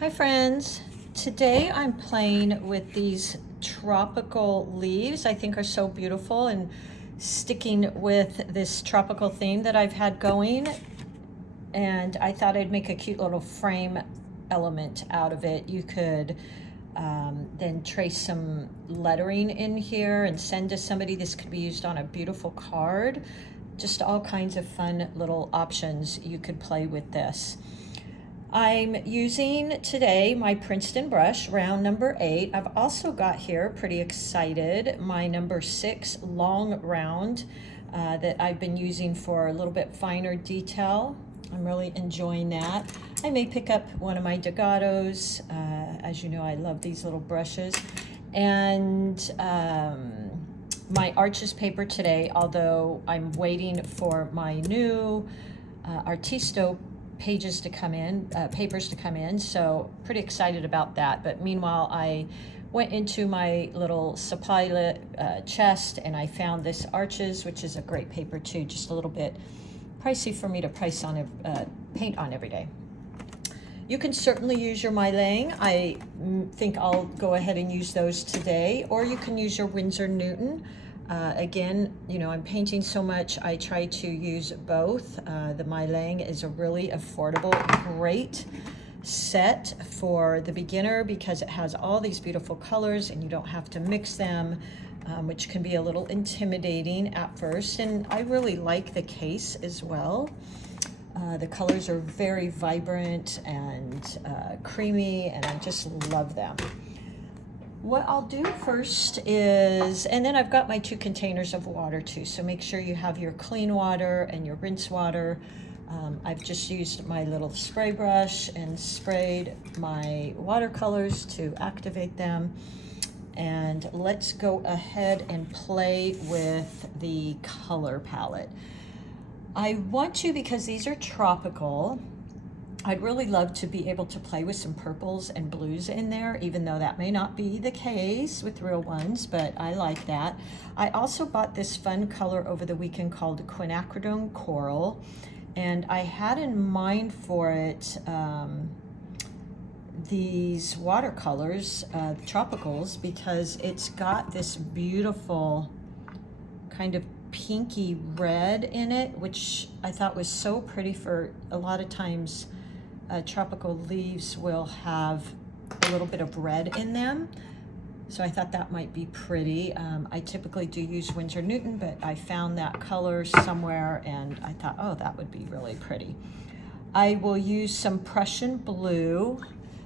Hi friends, today I'm playing with these tropical leaves I think are so beautiful and sticking with this tropical theme that I've had going, and I thought I'd make a cute little frame element out of it. You could then trace some lettering in here and send to somebody. This could be used on a beautiful card. Just all kinds of fun little options you could play with this. I'm using today my Princeton brush, round number 8. I've also got here, pretty excited, my number 6 long round that I've been using for a little bit finer detail. I'm really enjoying that. I may pick up one of my Dagatos. As you know, I love these little brushes. And my Arches paper today, although I'm waiting for my new Artisto papers to come in, so pretty excited about that. But meanwhile, I went into my little supply chest and I found this Arches, which is a great paper too, just a little bit pricey for me to paint on every day. You can certainly use your Mylang. I think I'll go ahead and use those today, or you can use your Winsor Newton. Again, you know, I'm painting so much, I try to use both. The Mylang is a really affordable, great set for the beginner because it has all these beautiful colors and you don't have to mix them, which can be a little intimidating at first. And I really like the case as well. The colors are very vibrant and creamy, and I just love them. What I'll do first is, and then I've got my 2 containers of water too, so make sure you have your clean water and your rinse water. I've just used my little spray brush and sprayed my watercolors to activate them. And let's go ahead and play with the color palette. I want to, because these are tropical, I'd really love to be able to play with some purples and blues in there, even though that may not be the case with real ones, but I like that. I also bought this fun color over the weekend called Quin Coral, and I had in mind for it these watercolors, tropicals, because it's got this beautiful kind of pinky red in it, which I thought was so pretty. For a lot of times tropical leaves will have a little bit of red in them, so I thought that might be pretty. I typically do use Winsor Newton, but I found that color somewhere and I thought, oh, that would be really pretty. I will use some Prussian blue.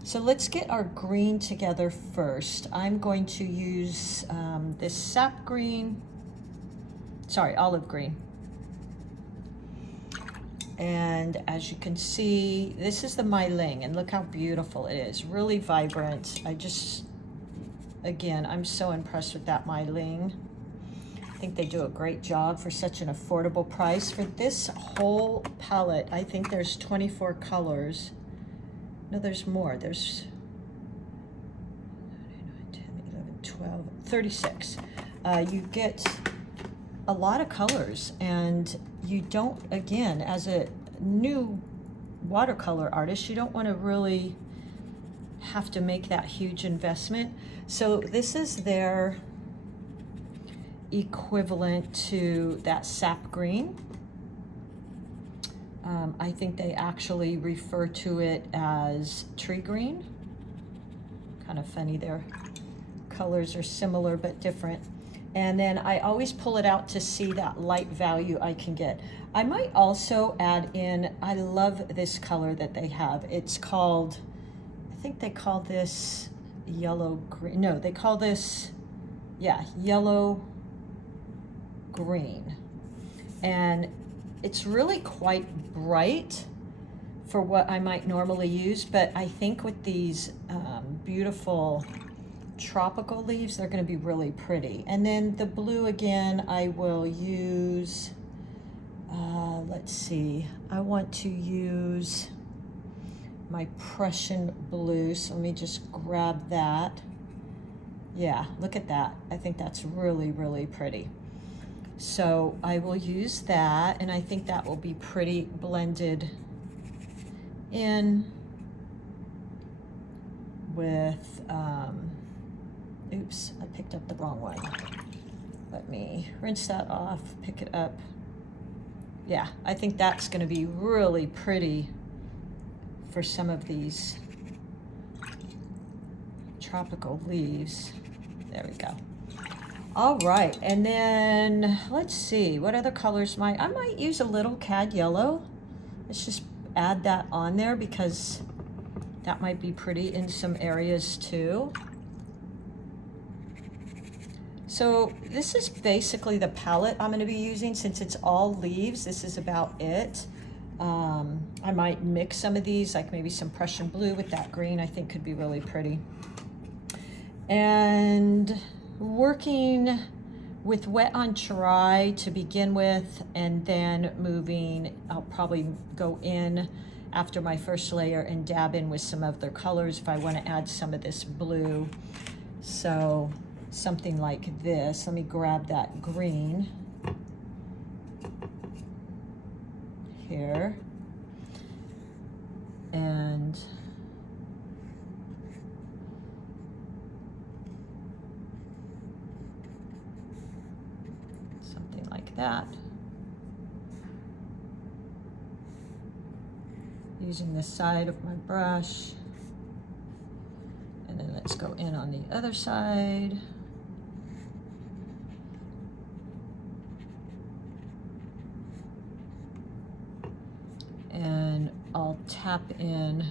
So let's get our green together first. I'm going to use this olive green. And as you can see, this is the Mylang, and look how beautiful it is. Really vibrant. Again, I'm so impressed with that Mylang. I think they do a great job for such an affordable price. For this whole palette, I think there's 24 colors. No, there's more. There's 10, 11, 12, 36. You get a lot of colors, and you don't, again, as a new watercolor artist, you don't want to really have to make that huge investment. So this is their equivalent to that sap green. I think they actually refer to it as tree green. Kind of funny, their colors are similar but different. And then I always pull it out to see that light value I can get. I might also add in, I love this color that they have. It's called, I think they call this yellow green. No, they call this, yeah, yellow green. And it's really quite bright for what I might normally use, but I think with these beautiful tropical leaves, they're going to be really pretty. And then the blue, again, I will use, let's see, I want to use my Prussian blue, so let me just grab that. Yeah, look at that. I think that's really, really pretty. So I will use that, and I think that will be pretty blended in. with, oops, I picked up the wrong one. Let me rinse that off, pick it up. Yeah, I think that's gonna be really pretty for some of these tropical leaves. There we go. All right, and then let's see, what other colors I might use a little cad yellow. Let's just add that on there because that might be pretty in some areas too. So this is basically the palette I'm gonna be using since it's all leaves. This is about it. I might mix some of these, like maybe some Prussian blue with that green, I think could be really pretty. And working with wet on dry to begin with, and then moving, I'll probably go in after my first layer and dab in with some other colors if I want to add some of this blue. So something like this. Let me grab that green here. And something like that. Using the side of my brush. And then let's go in on the other side. And I'll tap in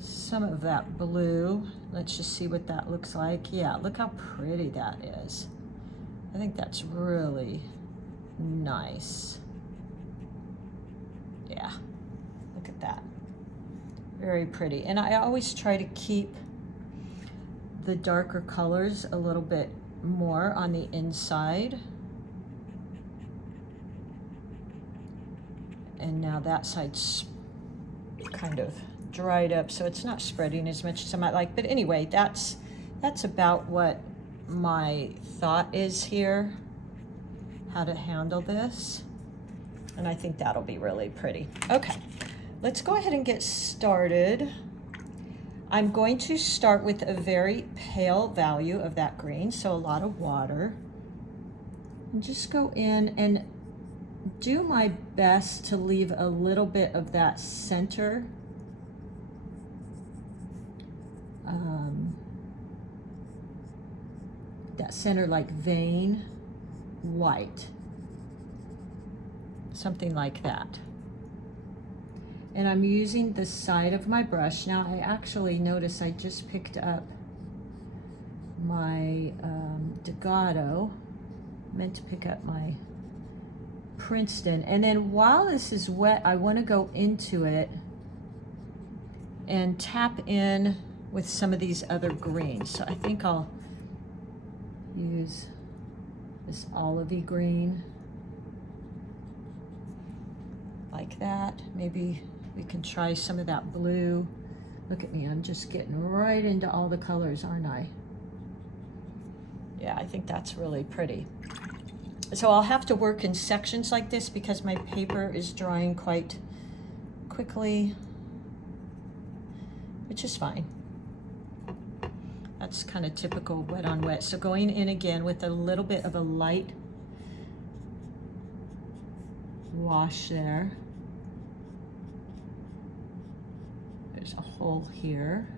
some of that blue. Let's just see what that looks like. Yeah, look how pretty that is. I think that's really nice. Yeah, look at that. Very pretty. And I always try to keep the darker colors a little bit more on the inside. And now that side's kind of dried up, so it's not spreading as much as I might like. But anyway, that's about what my thought is here, how to handle this. And I think that'll be really pretty. Okay, let's go ahead and get started. I'm going to start with a very pale value of that green, so a lot of water. And just go in and do my best to leave a little bit of that center like vein white, something like that. And I'm using the side of my brush. Now I actually notice I just picked up my Degato, meant to pick up my Princeton. And then while this is wet, I want to go into it and tap in with some of these other greens. So I think I'll use this olivey green like that. Maybe we can try some of that blue. Look at me, I'm just getting right into all the colors, aren't I? Yeah, I think that's really pretty. So I'll have to work in sections like this because my paper is drying quite quickly, which is fine. That's kind of typical wet on wet. So going in again with a little bit of a light wash there. There's a hole here.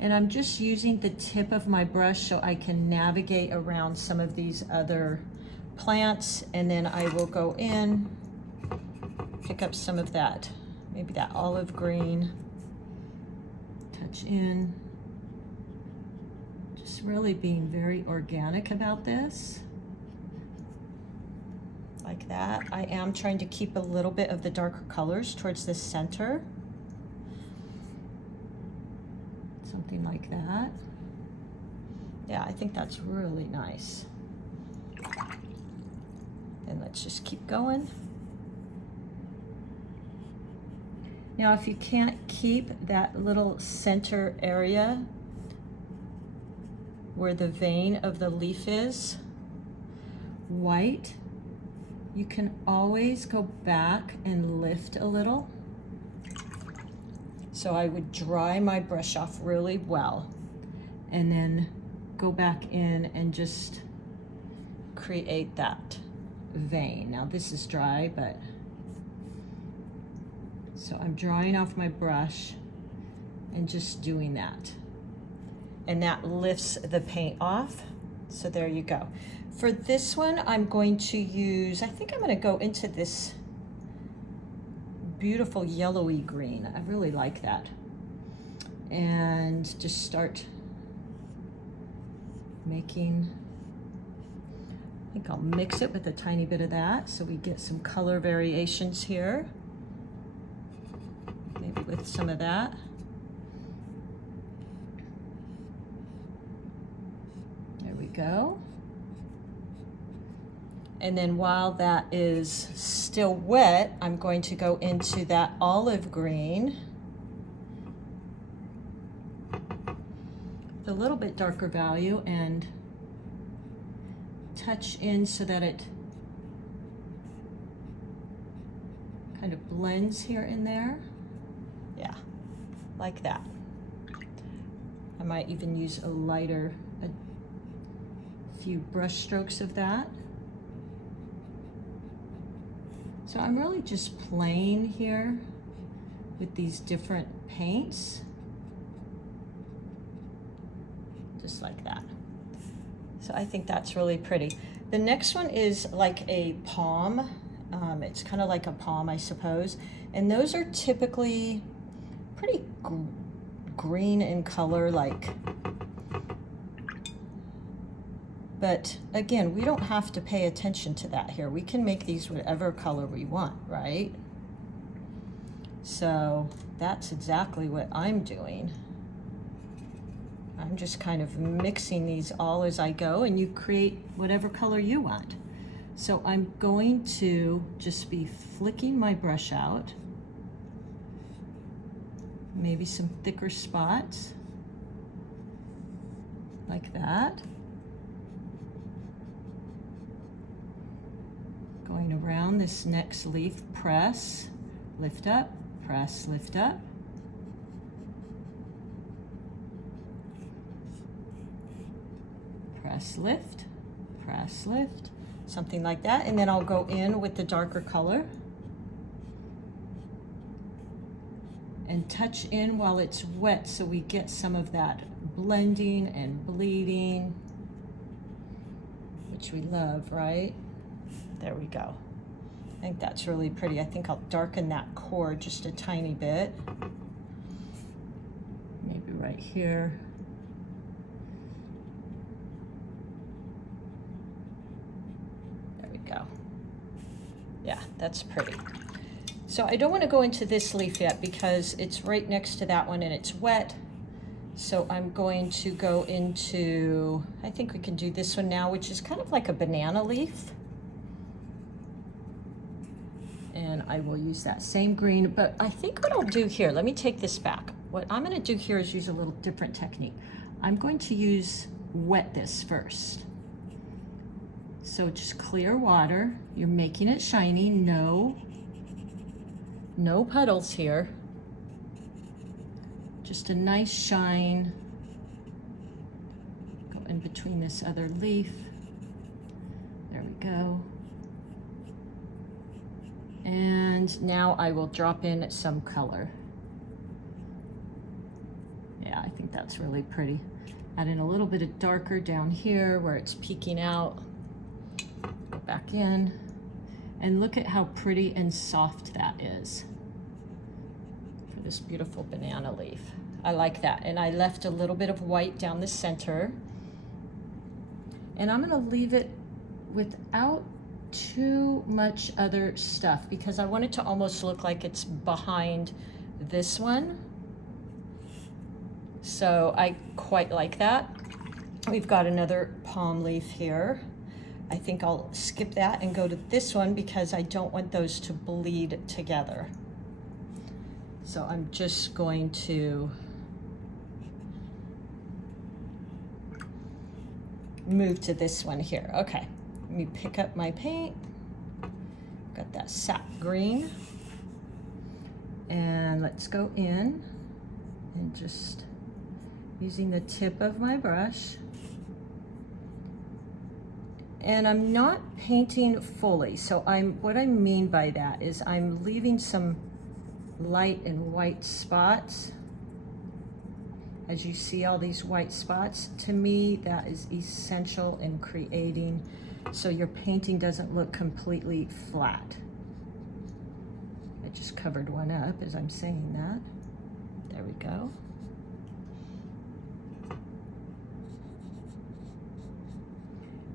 And I'm just using the tip of my brush so I can navigate around some of these other plants, and then I will go in, pick up some of that, maybe that olive green, touch in, just really being very organic about this, like that. I am trying to keep a little bit of the darker colors towards the center. Something like that. Yeah, I think that's really nice. And let's just keep going. Now, if you can't keep that little center area where the vein of the leaf is white, you can always go back and lift a little. So I would dry my brush off really well and then go back in and just create that vein. Now this is dry, but so I'm drying off my brush and just doing that. And that lifts the paint off. So there you go. For this one, I'm going to use, I think I'm gonna go into this beautiful yellowy green. I really like that. And just start making, I think I'll mix it with a tiny bit of that so we get some color variations here. Maybe with some of that. There we go. And then while that is still wet, I'm going to go into that olive green. A little bit darker value and touch in so that it kind of blends here and there. Yeah, like that. I might even use a lighter, a few brush strokes of that. So I'm really just playing here with these different paints. Just like that. So I think that's really pretty. The next one is like a palm. It's kind of like a palm, I suppose. And those are typically pretty green in color, like. But again, we don't have to pay attention to that here. We can make these whatever color we want, right? So that's exactly what I'm doing. I'm just kind of mixing these all as I go, and you create whatever color you want. So I'm going to just be flicking my brush out. Maybe some thicker spots, like that. Going around this next leaf, press, lift up, press, lift up. Press, lift, something like that. And then I'll go in with the darker color and touch in while it's wet so we get some of that blending and bleeding, which we love, right? There we go. I think that's really pretty. I think I'll darken that core just a tiny bit. Maybe right here. There we go. Yeah, that's pretty. So I don't want to go into this leaf yet because it's right next to that one and it's wet. So I'm going to go into, I think we can do this one now, which is kind of like a banana leaf. And I will use that same green, but I think what I'll do here, let me take this back. What I'm gonna do here is use a little different technique. I'm going to wet this first. So just clear water, you're making it shiny, no puddles here. Just a nice shine. Go in between this other leaf. There we go. And now I will drop in some color. Yeah, I think that's really pretty. Add in a little bit of darker down here where it's peeking out. Go back in. And look at how pretty and soft that is for this beautiful banana leaf. I like that. And I left a little bit of white down the center. And I'm gonna leave it without too much other stuff because I want it to almost look like it's behind this one. So I quite like that. We've got another palm leaf here. I think I'll skip that and go to this one because I don't want those to bleed together. So I'm just going to move to this one here. Okay, let me pick up my paint. Got that sap green. And let's go in and just using the tip of my brush. And I'm not painting fully, so what I mean by that is I'm leaving some light and white spots. As you see all these white spots, to me that is essential in creating so your painting doesn't look completely flat. I just covered one up as I'm saying that. There we go.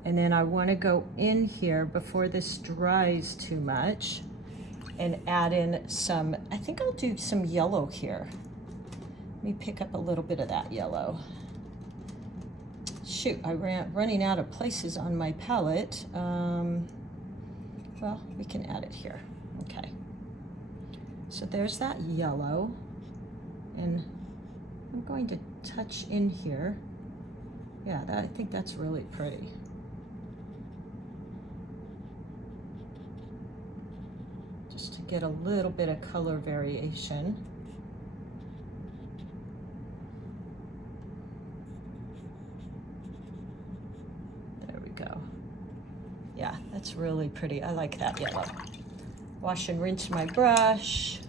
And then I want to go in here before this dries too much and add in some, I think I'll do some yellow here. Let me pick up a little bit of that yellow. Shoot, running out of places on my palette. Well, we can add it here. Okay. So there's that yellow. And I'm going to touch in here. Yeah, I think that's really pretty. Just to get a little bit of color variation. Yeah, that's really pretty. I like that yellow. Wash and rinse my brush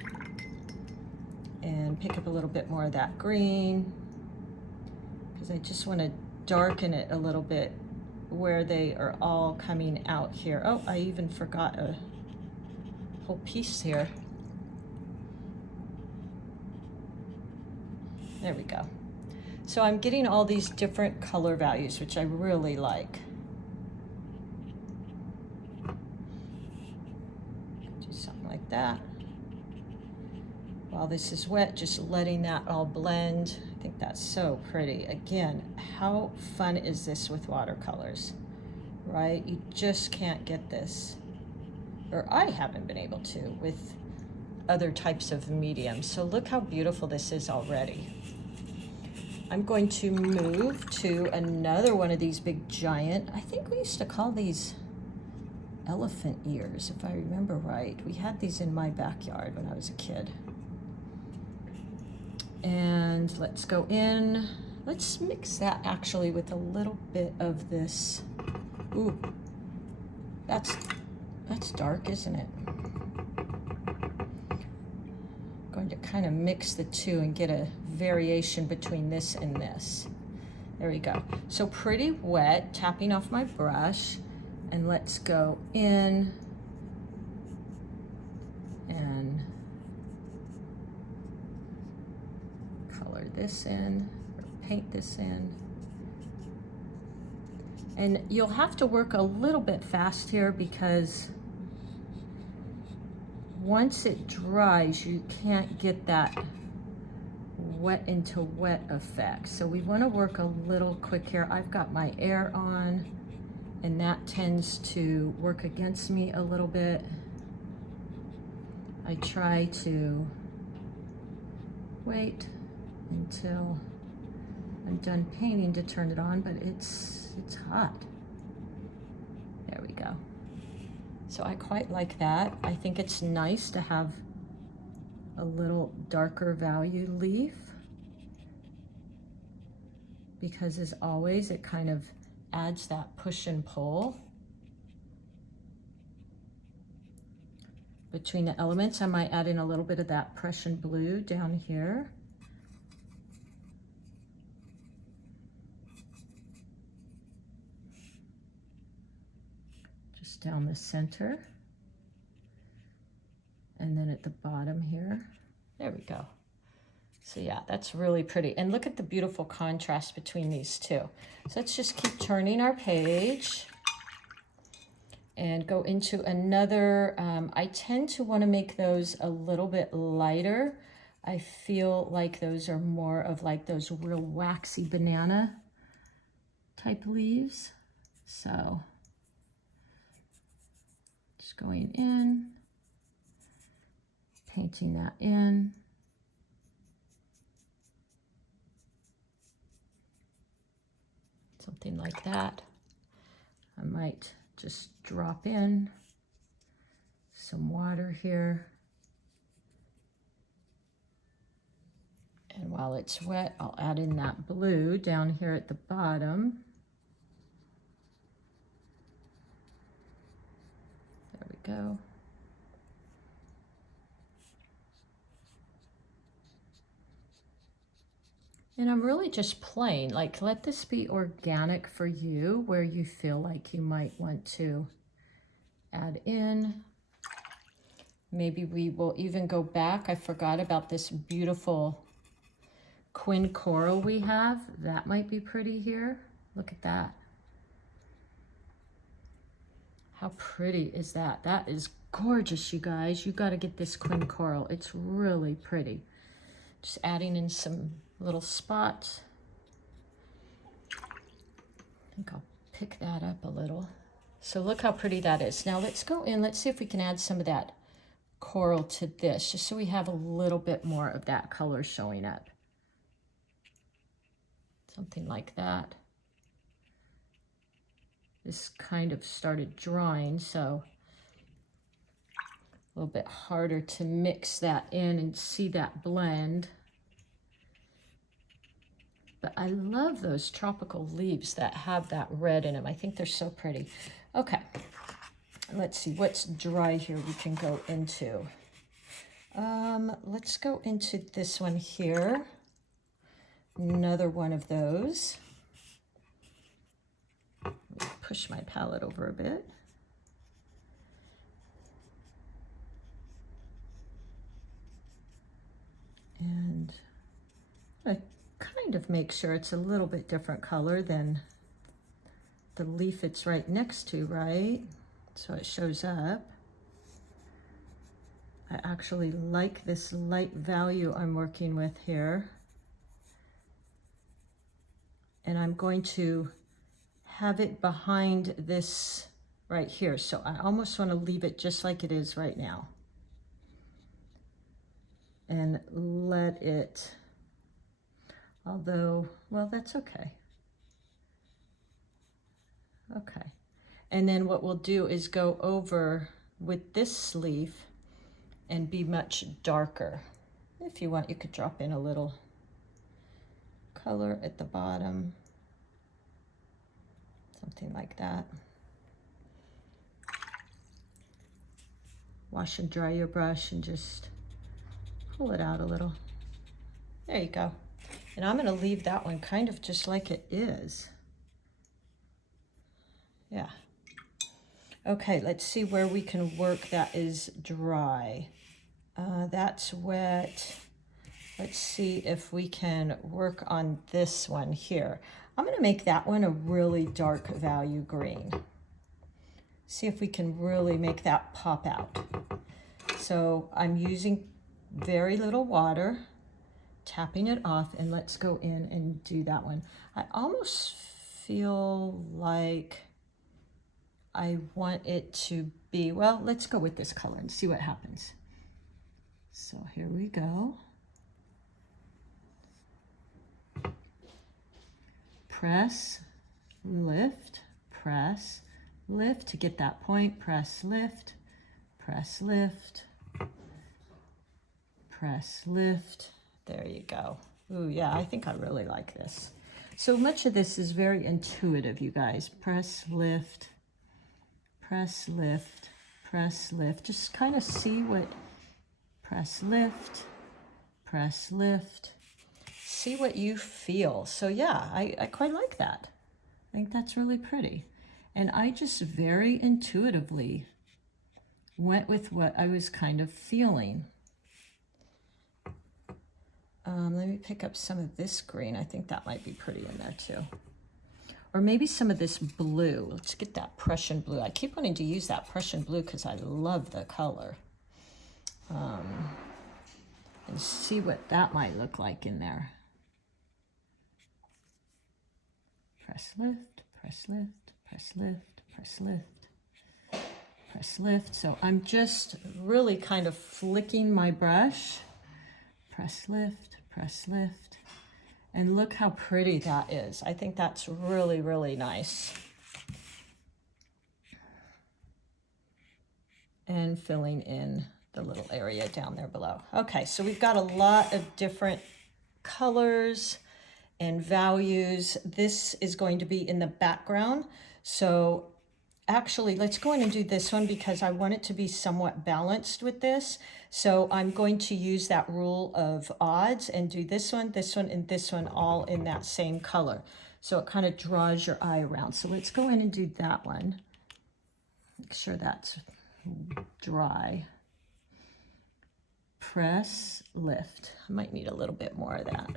and pick up a little bit more of that green because I just want to darken it a little bit where they are all coming out here. Oh, I even forgot a whole piece here. There we go. So I'm getting all these different color values, which I really like. Like that. While this is wet, just letting that all blend. I think that's so pretty. Again, how fun is this with watercolors, right? You just can't get this, or I haven't been able to with other types of mediums. So look how beautiful this is already. I'm going to move to another one of these big giant, I think we used to call these elephant ears, if I remember right. We had these in my backyard when I was a kid. And let's go in. Let's mix that actually with a little bit of this. Ooh, that's dark, isn't it? I'm going to kind of mix the two and get a variation between this and this. There we go. So pretty wet, tapping off my brush. And let's go in and color this in, or paint this in. And you'll have to work a little bit fast here because once it dries, you can't get that wet into wet effect. So we want to work a little quick here. I've got my air on, and that tends to work against me a little bit. I try to wait until I'm done painting to turn it on, but it's hot. There we go. So I quite like that. I think it's nice to have a little darker value leaf because as always, it kind of adds that push and pull between the elements. I might add in a little bit of that Prussian blue down here. Just down the center. And then at the bottom here. There we go. So yeah, that's really pretty. And look at the beautiful contrast between these two. So let's just keep turning our page and go into another. I tend to want to make those a little bit lighter. I feel like those are more of like those real waxy banana type leaves. So just going in, painting that in. Something like that. I might just drop in some water here. And while while it's wet, I'll add in that blue down here at the bottom. There we go. And I'm really just playing, like, let this be organic for you, where you feel like you might want to add in. Maybe we will even go back. I forgot about this beautiful Quin Coral we have. That might be pretty here. Look at that. How pretty is that? That is gorgeous, you guys. You got to get this Quin Coral. It's really pretty. Just adding in some little spots. I think I'll pick that up a little. So look how pretty that is. Now let's go in. Let's see if we can add some of that coral to this, just so we have a little bit more of that color showing up. Something like that. This kind of started drying, so a little bit harder to mix that in and see that blend. But I love those tropical leaves that have that red in them. I think they're so pretty. Okay, let's see what's dry here we can go into. Let's go into this one here. Another one of those. Push my palette over a bit. And I kind of make sure it's a little bit different color than the leaf it's right next to, right? So it shows up. I actually like this light value I'm working with here. And I'm going to have it behind this right here. So I almost want to leave it just like it is right now. And let it, although, well, that's okay. Okay. And then what we'll do is go over with this leaf and be much darker. If you want, you could drop in a little color at the bottom. Something like that. Wash and dry your brush and just pull it out a little. There you go. And I'm going to leave that one kind of just like it is. Yeah. Okay, let's see where we can work that is dry. That's wet. Let's see if we can work on this one here. I'm going to make that one a really dark value green. See if we can really make that pop out. So I'm using very little water, tapping it off, and let's go in and do that one. I almost feel like I want it to be, well, let's go with this color and see what happens. So here we go. Press, lift, press, lift to get that point. Press, lift, press, lift, press, lift. There you go. Ooh, yeah, I think I really like this. So much of this is very intuitive, you guys. Press, lift, press, lift, press, lift. Just kind of see what, press, lift, press, lift. See what you feel. So yeah, I quite like that. I think that's really pretty. And I just very intuitively went with what I was kind of feeling. Let me pick up some of this green. I think that might be pretty in there too. Or maybe some of this blue. Let's get that Prussian blue. I keep wanting to use that Prussian blue because I love the color. And see what that might look like in there. Press, lift, press, lift, press, lift, press, lift, press, lift. So I'm just really kind of flicking my brush. Press, lift, press, lift. And look how pretty that is. I think that's really, really nice. And filling in the little area down there below. Okay, so we've got a lot of different colors and values. This is going to be in the background. So actually, let's go in and do this one because I want it to be somewhat balanced with this. So I'm going to use that rule of odds and do this one, and this one all in that same color. So it kind of draws your eye around. So let's go in and do that one. Make sure that's dry. Press, lift. I might need a little bit more of that.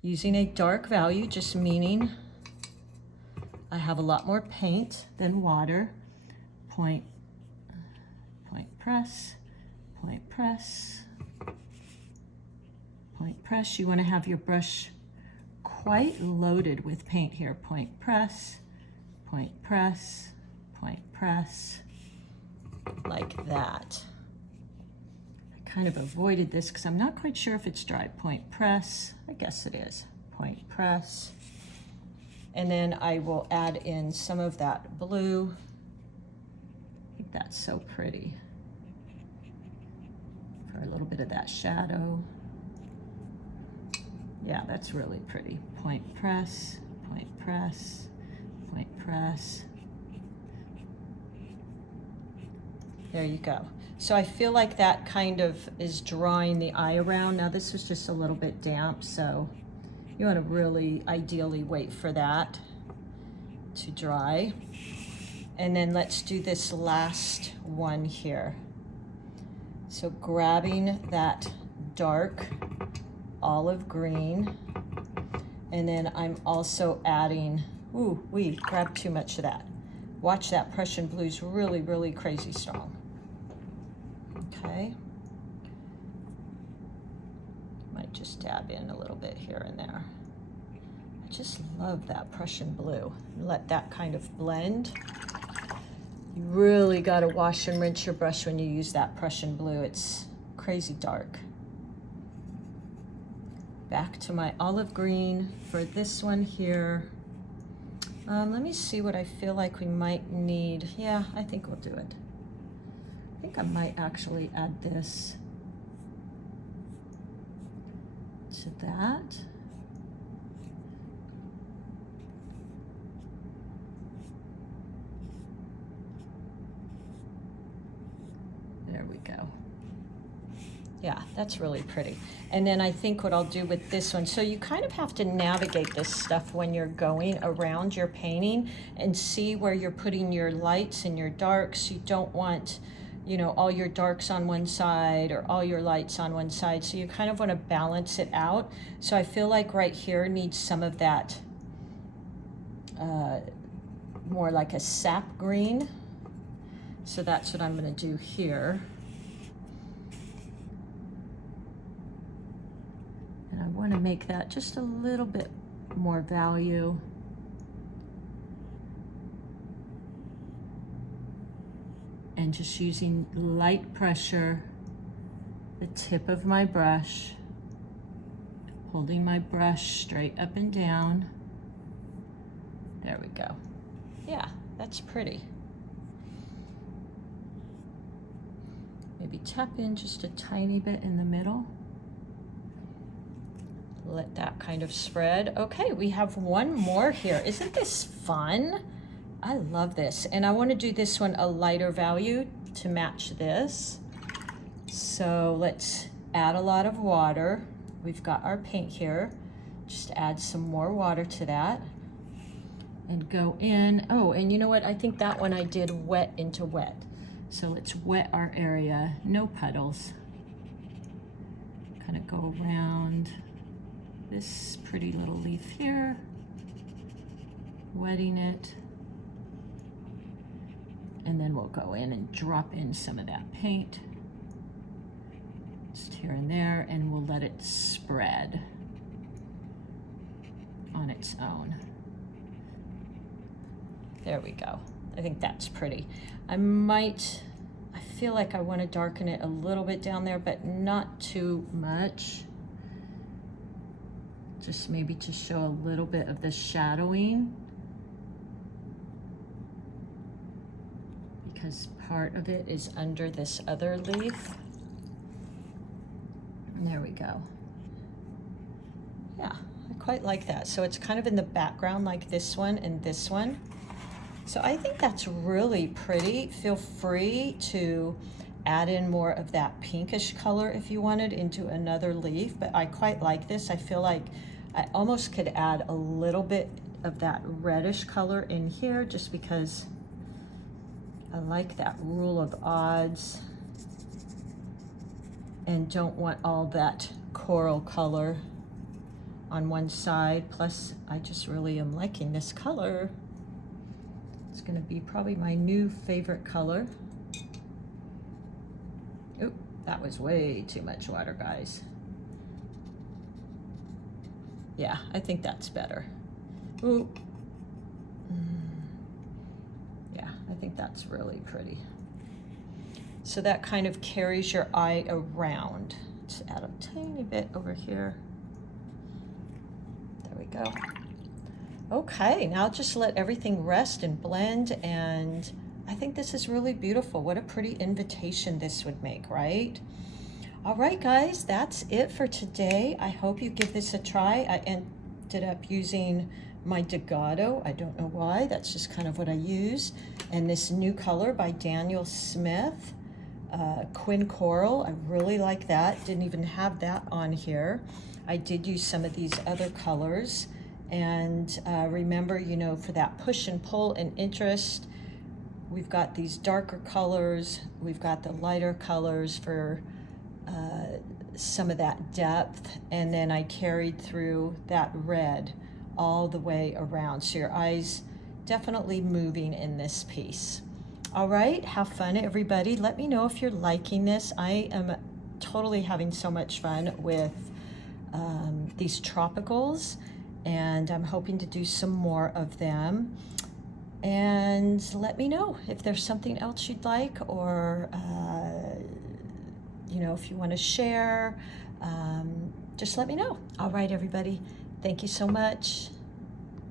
Using a dark value, just meaning I have a lot more paint than water. Point, press, point, press, point, press. You want to have your brush quite loaded with paint here. Point, press, point, press, point, press, like that. Kind of avoided this because I'm not quite sure if it's dry. Point, press, I guess it is. Point, press, and then I will add in some of that blue. I think that's so pretty for a little bit of that shadow. Yeah, that's really pretty. Point, press, point, press, point, press. There you go. So I feel like that kind of is drawing the eye around. Now this was just a little bit damp, so you want to really ideally wait for that to dry. And then let's do this last one here. So grabbing that dark olive green, and then I'm also adding, ooh, we grabbed too much of that. Watch that, Prussian blue's really, really crazy strong. Okay, might just dab in a little bit here and there. I just love that Prussian blue. Let that kind of blend. You really got to wash and rinse your brush when you use that Prussian blue. It's crazy dark. Back to my olive green for this one here. Let me see what I feel like we might need. Yeah, I think we'll do it. I think I might actually add this to that. There we go. Yeah, that's really pretty. And then I think what I'll do with this one, so you kind of have to navigate this stuff when you're going around your painting and see where you're putting your lights and your darks. You don't want, you know, all your darks on one side or all your lights on one side. So you kind of want to balance it out. So I feel like right here needs some of that more like a sap green. So that's what I'm going to do here. And I want to make that just a little bit more value. And just using light pressure, the tip of my brush, holding my brush straight up and down. There we go. Yeah, that's pretty. Maybe tap in just a tiny bit in the middle. Let that kind of spread. Okay, we have one more here. Isn't this fun? I love this. And I want to do this one a lighter value to match this. So let's add a lot of water. We've got our paint here. Just add some more water to that. And go in. Oh, and you know what? I think that one I did wet into wet. So let's wet our area. No puddles. Kind of go around this pretty little leaf here, wetting it, and then we'll go in and drop in some of that paint just here and there, and we'll let it spread on its own. There we go. I think that's pretty. I feel like I want to darken it a little bit down there, but not too much. Just maybe to show a little bit of the shadowing, because part of it is under this other leaf. And there we go. quite like that. So it's kind of in the background like this one and this one. So I think that's really pretty. Feel free to add in more of that pinkish color if you wanted into another leaf, but I quite like this. I feel like I almost could add a little bit of that reddish color in here just because I like that rule of odds and don't want all that coral color on one side. Plus, I just really am liking this color. It's gonna be probably my new favorite color. Oop, that was way too much water, guys. Yeah, I think that's better. Ooh. Yeah, I think that's really pretty. So that kind of carries your eye around. Let's add a tiny bit over here. There we go. Okay, now just let everything rest and blend, and I think this is really beautiful. What a pretty invitation this would make, right? All right, guys, that's it for today. I hope you give this a try. I ended up using my Degado. I don't know why. That's just kind of what I use. And this new color by Daniel Smith, Quin Coral. I really like that. Didn't even have that on here. I did use some of these other colors. And remember, you know, for that push and pull and interest, we've got these darker colors. We've got the lighter colors for some of that depth. And then I carried through that red all the way around. So your eyes definitely moving in this piece. All right, have fun, everybody. Let me know if you're liking this. I am totally having so much fun with these tropicals, and I'm hoping to do some more of them. And let me know if there's something else you'd like, or you know, if you want to share, just let me know. All right, everybody. Thank you so much.